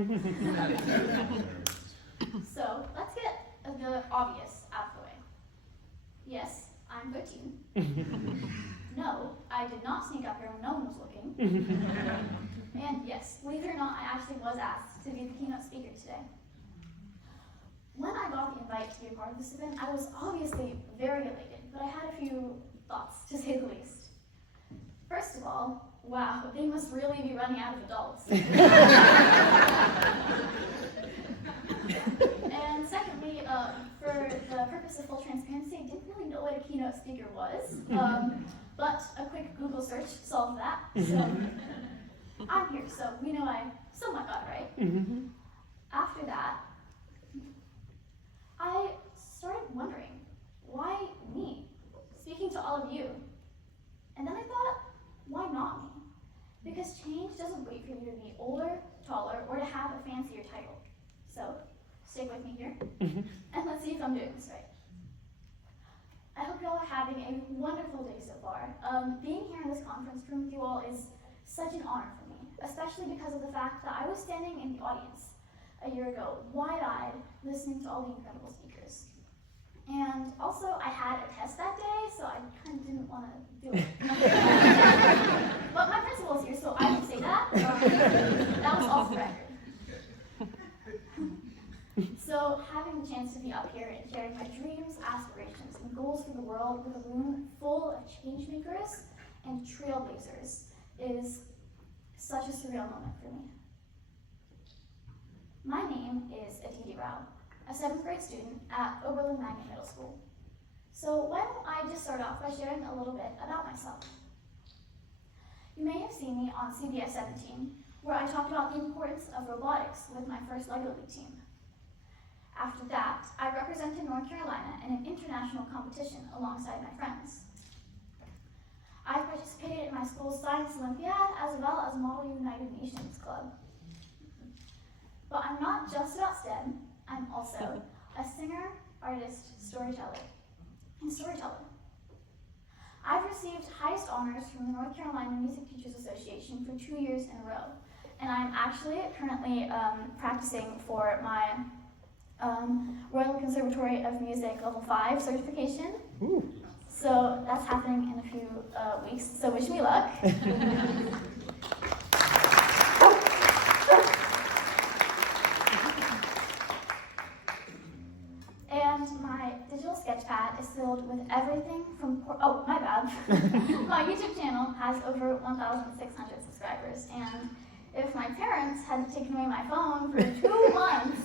So let's get the obvious out of the way. Yes, I'm 13. No, I did not sneak up here when no one was looking. And yes, believe it or not, I actually was asked to be the keynote speaker today. When I got the invite to be a part of this event, I was obviously very elated, but I had a few thoughts, to say the least. First of all, wow, they must really be running out of adults. And secondly, for the purpose of full transparency, I didn't really know what a keynote speaker was, but a quick Google search solved that. So I'm here, so we know I somewhat got it right. After that, I started wondering, why me, speaking to all of you? And then I thought, why not me? Because change doesn't wait for you to be older, taller, or to have a fancier title. So, stick with me here, and let's see if I'm doing this right. I hope you all are having a wonderful day so far. Being here in this conference room with you all is such an honor for me, especially because of the fact that I was standing in the audience a year ago, wide-eyed, listening to all the incredible speakers. And also, I had a test that day, so I kind of didn't want to do it. But my principal is here, so I can say that. That was off the record. So, having the chance to be up here and sharing my dreams, aspirations, and goals for the world with a room full of changemakers and trailblazers is such a surreal moment for me. My name is Aditi Rao, a 7th grade student at Oberlin Magnet Middle School. So why don't I just start off by sharing a little bit about myself. You may have seen me on CBS 17, where I talked about the importance of robotics with my first LEGO League team. After that, I represented North Carolina in an international competition alongside my friends. I participated in my school's Science Olympiad as well as Model United Nations Club. But I'm not just about STEM, I'm also a singer, artist, storyteller, and storyteller. I've received highest honors from the North Carolina Music Teachers Association for 2 years in a row, and I'm actually currently practicing for my Royal Conservatory of Music Level 5 certification. Ooh. So that's happening in a few weeks, so wish me luck. And my digital sketchpad is filled with everything from, oh, my bad. My YouTube channel has over 1,600 subscribers, and if my parents hadn't taken away my phone for 2 months,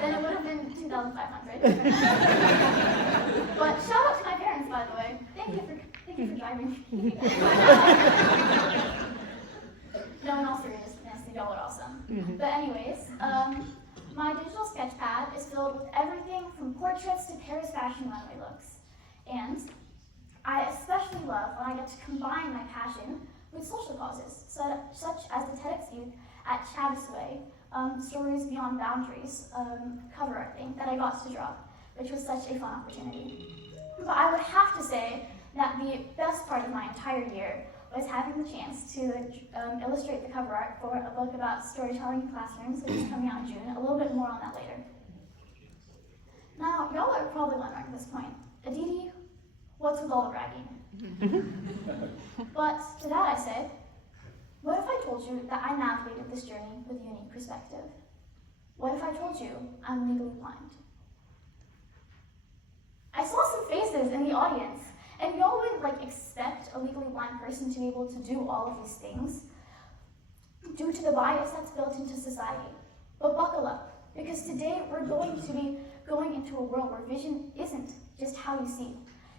then it would have been 2,500. But shout out to my parents, by the way. Thank you for driving me. No, in all seriousness, y'all are awesome. But anyways, my digital sketchpad is filled with everything from portraits to Paris fashion runway looks. And I especially love when I get to combine my passion with social causes, such as the TEDx Youth at Chavis Way, Stories Beyond Boundaries cover art thing that I got to draw, which was such a fun opportunity. But I would have to say that the best part of my entire year was having the chance to illustrate the cover art for a book about storytelling in classrooms, which is coming out in June. A little bit more on that later. Now, y'all are probably wondering at this point, Aditi, what's with all the bragging? But to that I say, what if I told you that I navigated this journey with a unique perspective? What if I told you I'm legally blind? I saw some faces in the audience, and y'all wouldn't expect a legally blind person to be able to do all of these things due to the bias that's built into society. But buckle up, because today we're going to be going into a world where vision isn't just how you see.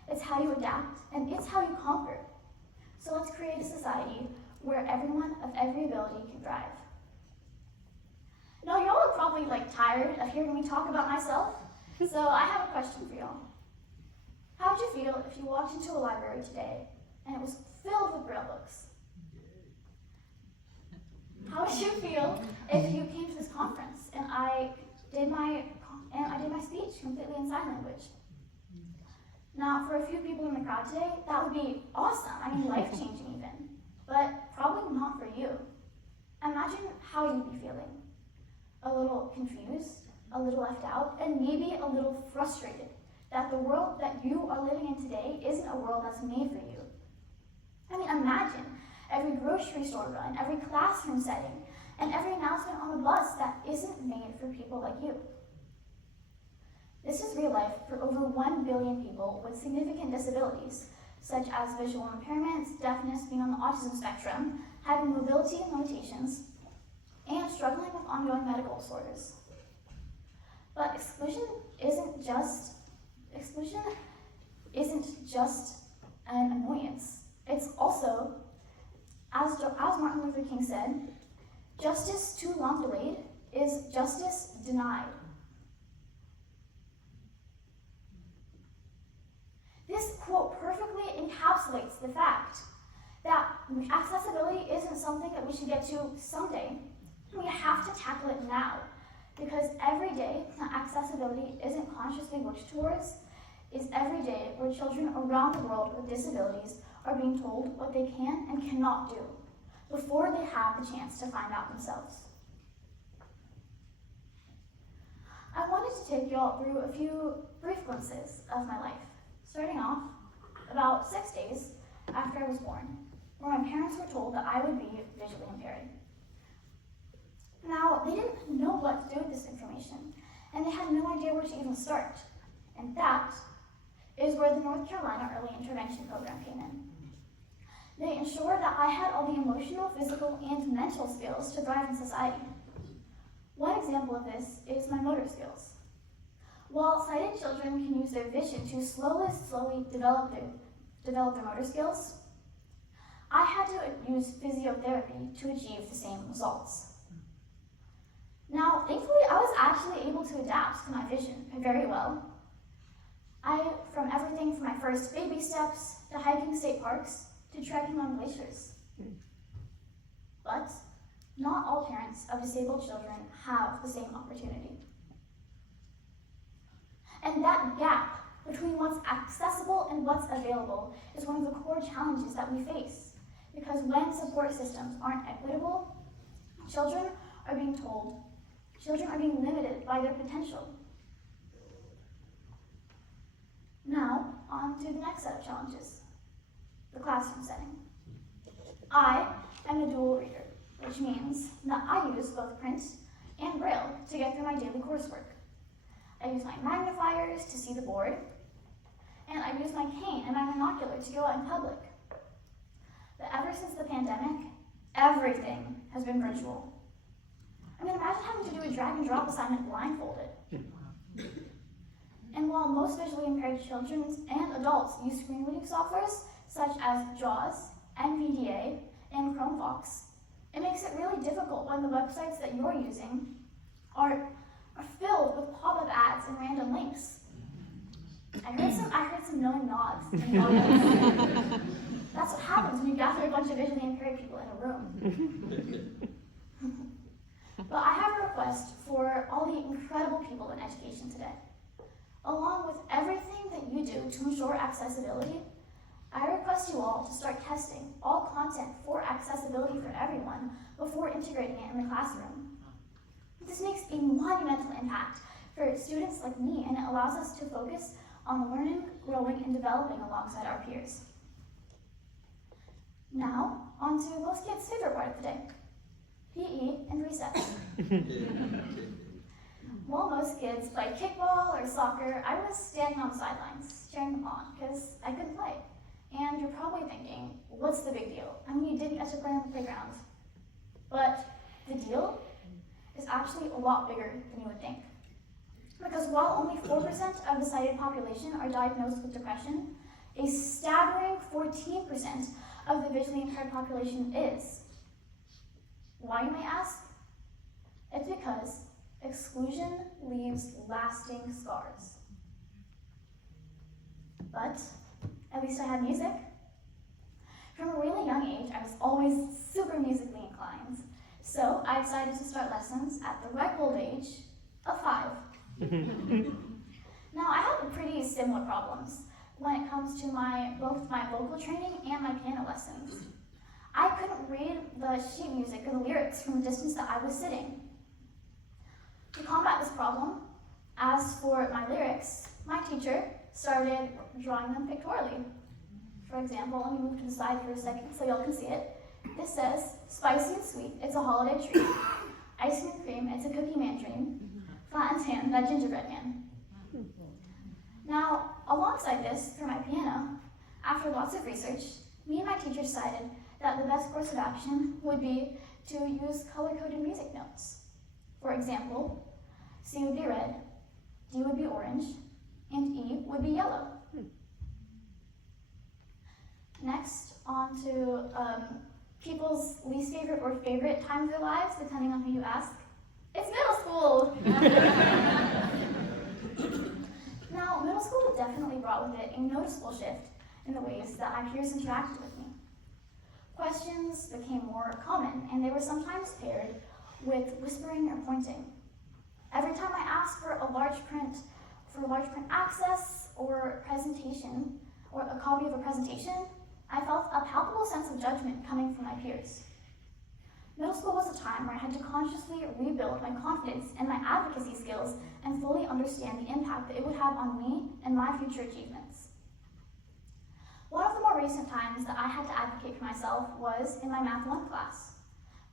It's how you adapt, and it's how you conquer. So let's create a society where everyone of every ability can thrive. Now, y'all are probably tired of hearing me talk about myself, so I have a question for y'all. How would you feel if you walked into a library today and it was filled with Braille books? How would you feel if you came to this conference and I did my speech completely in sign language? Now, for a few people in the crowd today, that would be awesome. I mean, life-changing even. But probably not for you. Imagine how you'd be feeling. a little confused, a little left out, and maybe a little frustrated that the world that you are living in today isn't a world that's made for you. I mean, imagine every grocery store run, every classroom setting, and every announcement on the bus that isn't made for people like you. This is real life for over 1 billion people with significant disabilities, such as visual impairments, deafness, being on the autism spectrum, having mobility limitations, and struggling with ongoing medical disorders. But exclusion isn't just an annoyance. It's also, as Martin Luther King said, justice too long delayed is justice denied. This quote perfectly encapsulates the fact that accessibility isn't something that we should get to someday. We have to tackle it now, because every day that accessibility isn't consciously worked towards is every day where children around the world with disabilities are being told what they can and cannot do before they have the chance to find out themselves. I wanted to take you all through a few brief glimpses of my life, starting off about 6 days after I was born, where my parents were told that I would be visually impaired. Now, they didn't know what to do with this information, and they had no idea where to even start. And that is where the North Carolina Early Intervention Program came in. They ensured that I had all the emotional, physical, and mental skills to thrive in society. One example of this is my motor skills. While sighted children can use their vision to slowly develop their motor skills, I had to use physiotherapy to achieve the same results. Now, thankfully, I was actually able to adapt to my vision very well. From everything from my first baby steps to hiking state parks to trekking on glaciers. But not all parents of disabled children have the same opportunity. And that gap between what's accessible and what's available is one of the core challenges that we face. Because when support systems aren't equitable, children are being limited by their potential. Now, on to the next set of challenges, the classroom setting. I am a dual reader, which means that I use both print and Braille to get through my daily coursework. I use my magnifiers to see the board, and I use my cane and my binocular to go out in public. But ever since the pandemic, everything has been virtual. I mean, imagine having to do a drag and drop assignment blindfolded. And while most visually impaired children and adults use screen reading softwares such as JAWS, NVDA, and Chromevox, it makes it really difficult when the websites that you're using are filled with pop-up ads and random links. I heard some knowing nods. That's what happens when you gather a bunch of visually impaired people in a room. But I have a request for all the incredible people in education today. Along with everything that you do to ensure accessibility, I request you all to start testing all content for accessibility for everyone before integrating it in the classroom. This makes a monumental impact for students like me, and it allows us to focus on learning, growing, and developing alongside our peers. Now, on to most kids' favorite part of the day, PE and recess. While most kids played kickball or soccer, I was standing on the sidelines, cheering them on, because I couldn't play. And you're probably thinking, what's the big deal? I mean, you didn't get to play on the playground. But the deal is actually a lot bigger than you would think. Because while only 4% of the sighted population are diagnosed with depression, a staggering 14% of the visually impaired population is. Why, you may ask? It's because exclusion leaves lasting scars. But at least I had music. From a really young age, I was always super musically inclined. So I decided to start lessons at the ripe old age of 5. Now, I had pretty similar problems when it comes to both my vocal training and my piano lessons. I couldn't read the sheet music or the lyrics from the distance that I was sitting. To combat this problem, as for my lyrics, my teacher started drawing them pictorially. For example, let me move to the side for a second so y'all can see it. This says, spicy and sweet, it's a holiday treat. Ice and cream, it's a cookie man dream. Flat and tan, that gingerbread man. Now, alongside this, for my piano, after lots of research, me and my teacher decided that the best course of action would be to use color-coded music notes. For example, C would be red, D would be orange, and E would be yellow. Next, on to people's least favorite or favorite time of their lives, depending on who you ask. It's middle school! Now, middle school definitely brought with it a noticeable shift in the ways that my peers interacted with me. Questions became more common, and they were sometimes paired with whispering or pointing. Every time I asked for large print access or presentation, or a copy of a presentation, I felt a palpable sense of judgment coming from my peers. Middle school was a time where I had to consciously rebuild my confidence and my advocacy skills and fully understand the impact that it would have on me and my future achievements. One of the more recent times that I had to advocate for myself was in my Math 1 class,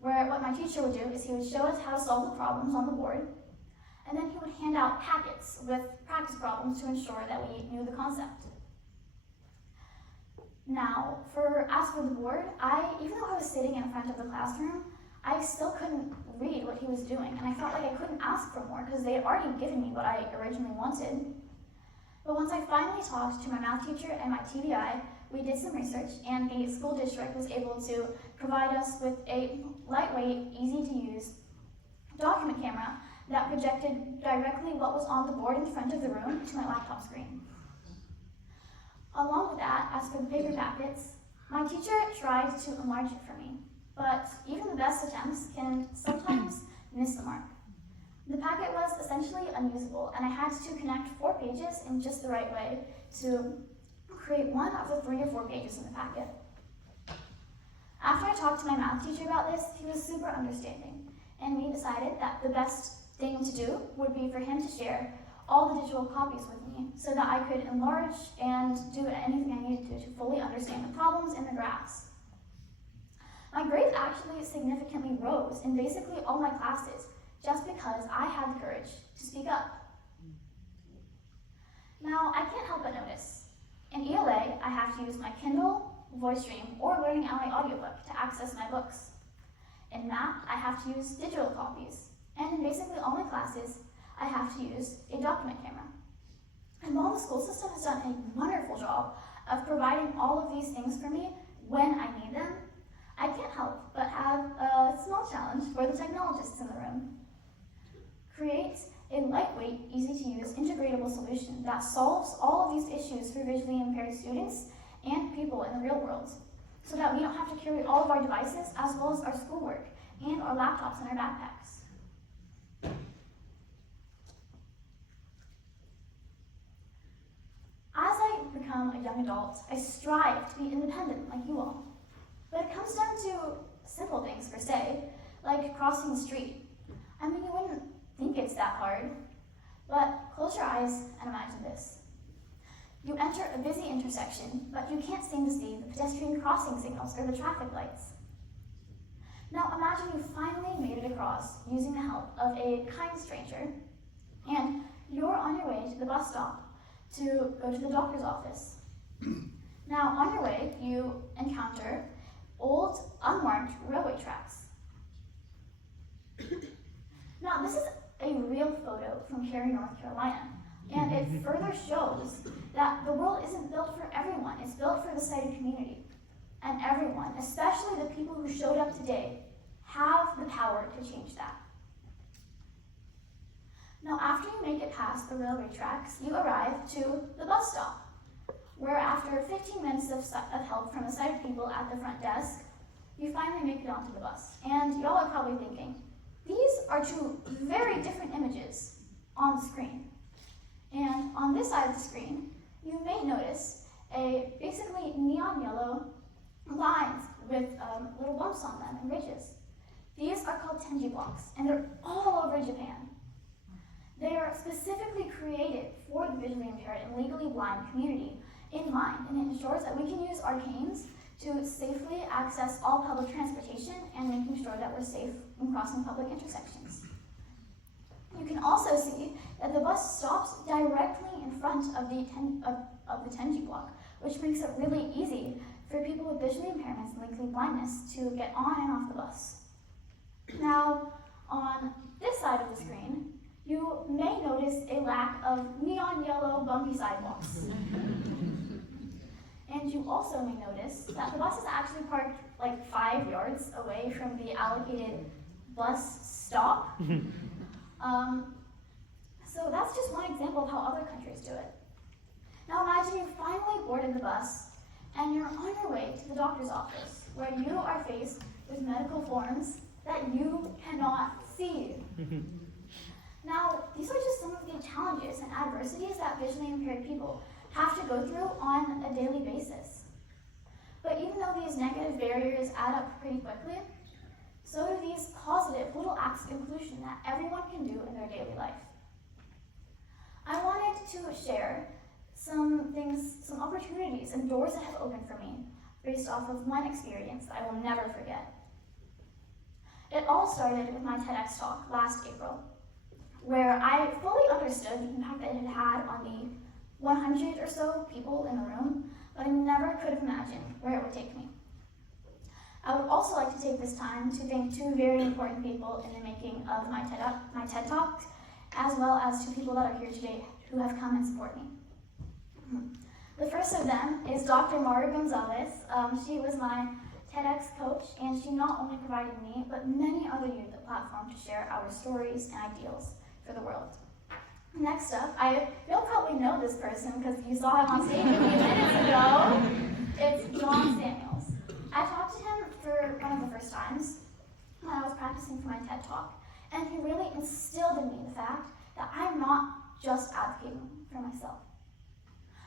where what my teacher would do is he would show us how to solve the problems on the board, and then he would hand out packets with practice problems to ensure that we knew the concept. Now, as for the board, even though I was sitting in front of the classroom, I still couldn't read what he was doing, and I felt like I couldn't ask for more because they had already given me what I originally wanted. But once I finally talked to my math teacher and my TBI, we did some research, and the school district was able to provide us with a lightweight, easy-to-use document camera that projected directly what was on the board in front of the room to my laptop screen. Along with that, as for the paper packets, my teacher tried to enlarge it for me, but even the best attempts can sometimes miss the mark. The packet was essentially unusable, and I had to connect 4 pages in just the right way to create one of the 3 or 4 pages in the packet. After I talked to my math teacher about this, he was super understanding, and we decided that the best thing to do would be for him to share all the digital copies with me so that I could enlarge and do anything I needed to fully understand the problems and the graphs. My grades actually significantly rose in basically all my classes just because I had the courage to speak up. Now, I can't help but notice. In ELA, I have to use my Kindle, VoiceStream, or Learning Ally audiobook to access my books. In math, I have to use digital copies. And in basically all my classes, I have to use a document camera. And while the school system has done a wonderful job of providing all of these things for me when I need them, I can't help but have a small challenge for the technologists in the room. Create a lightweight, easy-to-use, integratable solution that solves all of these issues for visually impaired students and people in the real world, so that we don't have to carry all of our devices as well as our schoolwork and our laptops in our backpacks. As I become a young adult, I strive to be independent like you all. But it comes down to simple things per se, like crossing the street. I mean, you wouldn't think it's that hard, but close your eyes and imagine this. You enter a busy intersection, but you can't seem to see the pedestrian crossing signals or the traffic lights. Now imagine you finally made it across using the help of a kind stranger, and you're on your way to the bus stop to go to the doctor's office. Now on your way, you encounter old, unmarked railway tracks. Now this is a real photo from Cary, North Carolina, and it further shows that the world isn't built for everyone, it's built for the sighted community. And everyone, especially the people who showed up today, have the power to change that. Now after you make it past the railway tracks, you arrive to the bus stop, where after 15 minutes of help from the sighted people at the front desk, you finally make it onto the bus. And y'all are probably thinking, these are 2 very different images on the screen. And on this side of the screen, you may notice a basically neon yellow lines with little bumps on them and ridges. These are called tenji blocks, and they're all over Japan. They are specifically created for the visually impaired and legally blind community in mind, and it ensures that we can use our canes to safely access all public transportation and making sure that we're safe when crossing public intersections. You can also see that the bus stops directly in front of the 10G block, which makes it really easy for people with visually impairments and legally blindness to get on and off the bus. Now, on this side of the screen, you may notice a lack of neon yellow bumpy sidewalks. And you also may notice that the bus is actually parked like 5 yards away from the allocated bus stop. So that's just one example of how other countries do it. Now imagine you finally boarded the bus and you're on your way to the doctor's office where you are faced with medical forms that you cannot see. Now, these are just some of the challenges and adversities that visually impaired people have to go through on a daily basis. But even though these negative barriers add up pretty quickly, so do these positive little acts of inclusion that everyone can do in their daily life. I wanted to share some things, some opportunities and doors that have opened for me based off of one experience that I will never forget. It all started with my TEDx talk last April, where I fully understood the impact that it had had on the 100 or so people in the room, but I never could have imagined where it would take me. I would also like to take this time to thank two very important people in the making of my TED Talk, as well as two people that are here today who have come and support me. The first of them is Dr. Mara Gonzalez. She was my TEDx coach, and she not only provided me, but many other youth a platform to share our stories and ideals for the world. Next up, you'll probably know this person because you saw him on stage a few minutes ago. It's John Samuels. I talked to him for one of the first times when I was practicing for my TED Talk, and he really instilled in me the fact that I'm not just advocating for myself.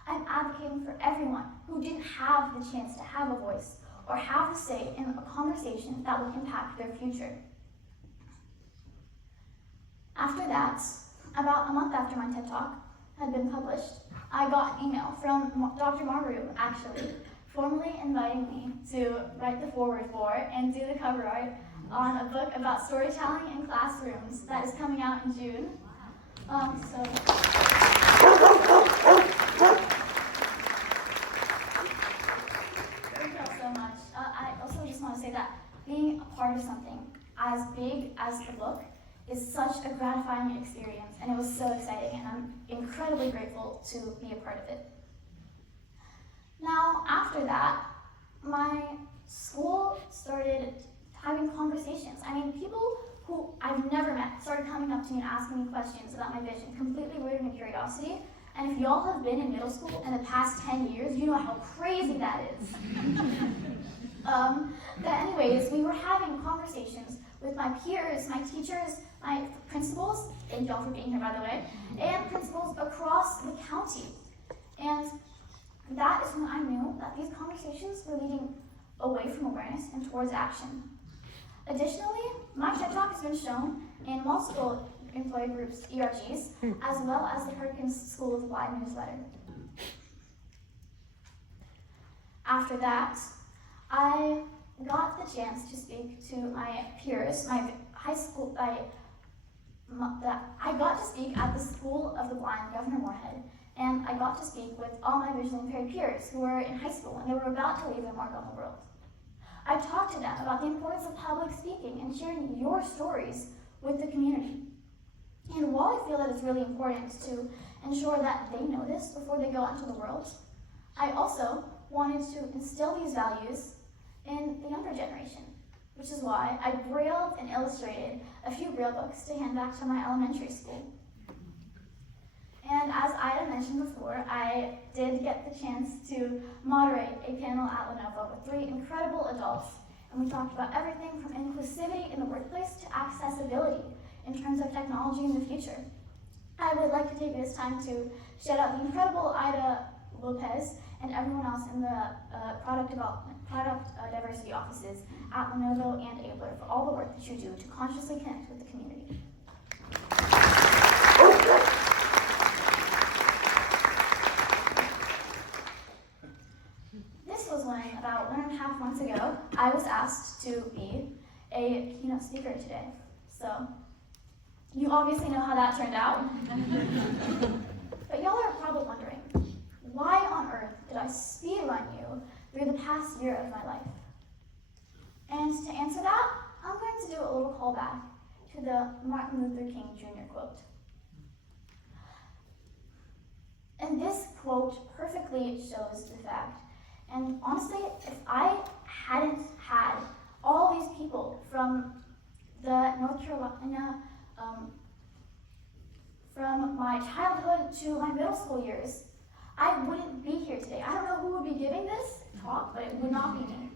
I'm advocating for everyone who didn't have the chance to have a voice or have a say in a conversation that would impact their future. After that, about a month after my TED Talk had been published, I got an email from Dr. Maru, actually, formally inviting me to write the foreword for and do the cover art on a book about storytelling in classrooms that is coming out in June. Thank you all so much. I also just want to say that being a part of something as big as the book is such a gratifying experience, and it was so exciting, and I'm incredibly grateful to be a part of it. Now, after that, my school started having conversations. I mean, people who I've never met started coming up to me and asking me questions about my vision, completely rooted in curiosity. And if y'all have been in middle school in the past 10 years, you know how crazy that is. But anyways, we were having conversations with my peers, my teachers, my principals, thank y'all for being here by the way, and principals across the county. And that is when I knew that these conversations were leading away from awareness and towards action. Additionally, my TED Talk has been shown in multiple employee groups, ERGs, as well as the Perkins School of the Blind newsletter. After that, I got the chance to speak to my peers, my high school, I got to speak at the School of the Blind, Governor Moorhead, and I got to speak with all my visually impaired peers who were in high school and they were about to leave their mark on the world. I talked to them about the importance of public speaking and sharing your stories with the community. And while I feel that it's really important to ensure that they know this before they go out into the world, I also wanted to instill these values in the younger generation, which is why I brailled and illustrated a few braille books to hand back to my elementary school. And as Ida mentioned before, I did get the chance to moderate a panel at Lenovo with 3 incredible adults, and we talked about everything from inclusivity in the workplace to accessibility in terms of technology in the future. I would like to take this time to shout out the incredible Ida Lopez and everyone else in the product diversity offices at Lenovo and Abler for all the work that you do to consciously connect with the community. was when, about 1.5 months ago, I was asked to be a keynote speaker today. So, you obviously know how that turned out. But y'all are probably wondering, why on earth did I speed run you through the past year of my life? And to answer that, I'm going to do a little callback to the Martin Luther King Jr. quote. And this quote perfectly shows the fact. And honestly, if I hadn't had all these people from the North Carolina, from my childhood to my middle school years, I wouldn't be here today. I don't know who would be giving this talk, but it would not be me.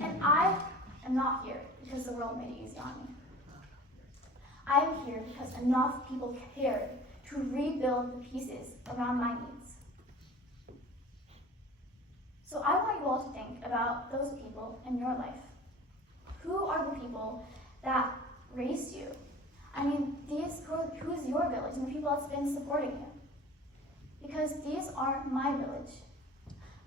And I am not here because the world made it easy on me. I am here because enough people cared to rebuild the pieces around my needs. So I want you all to think about those people in your life. Who are the people that raised you? I mean, who is your village and the people that's been supporting you? Because these are my village.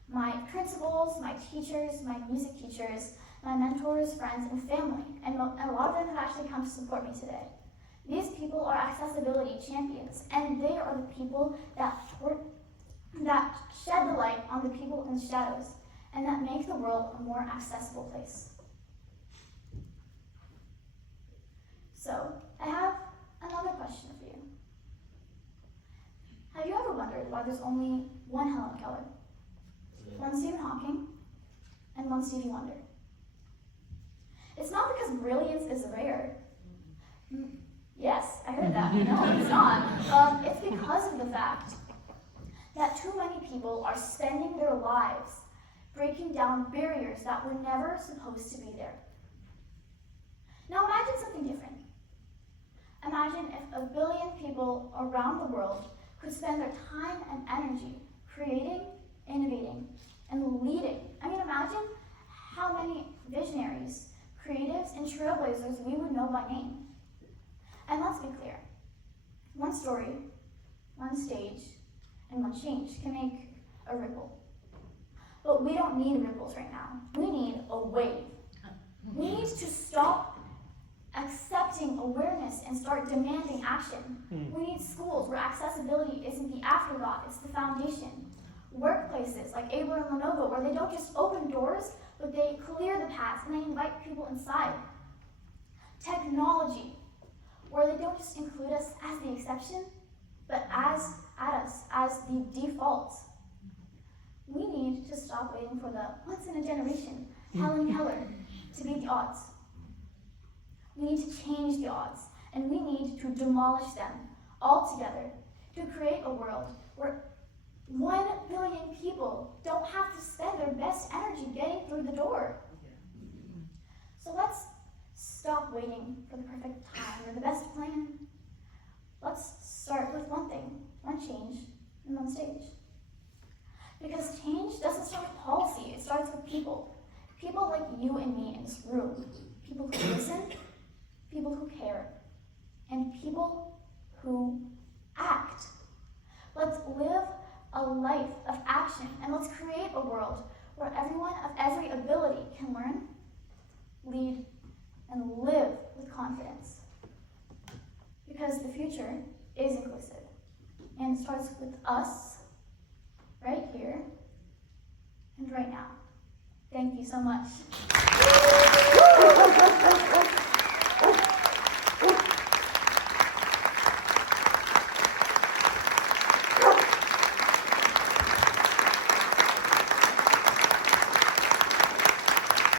My principals, my teachers, my music teachers, my mentors, friends, and family. And a lot of them have actually come to support me today. These people are accessibility champions, and they are the people that shed the light on the people in the shadows, and that make the world a more accessible place. So, I have another question for you. Have you ever wondered why there's only one Helen Keller, one Stephen Hawking, and one Stevie Wonder? It's not because brilliance is rare. Yes, I heard that. No, it's not. It's because of the fact that too many people are spending their lives breaking down barriers that were never supposed to be there. Now imagine something different. Imagine if 1 billion people around the world could spend their time and energy creating, innovating, and leading. I mean, imagine how many visionaries, creatives, and trailblazers we would know by name. And let's be clear, one story, one stage, and one change can make a ripple. But we don't need ripples right now. We need a wave. We need to stop accepting awareness and start demanding action. We need schools where accessibility isn't the afterthought, it's the foundation. Workplaces like Abler and Lenovo, where they don't just open doors, but they clear the paths and they invite people inside. Technology, where they don't just include us as the exception, but as the default. We need to stop waiting for the once-in-a-generation Helen Keller to beat the odds. We need to change the odds, and we need to demolish them altogether to create a world where 1 billion people don't have to spend their best energy getting through the door. So let's stop waiting for the perfect time or the best plan. Let's start with one thing, one change, and one stage. Because change doesn't start with policy, it starts with people. People like you and me in this room. People who listen, people who care, and people who act. Let's live a life of action, and let's create a world where everyone of every ability can learn, lead, and live with confidence. Because the future is inclusive, and it starts with us, right here, and right now. Thank you so much.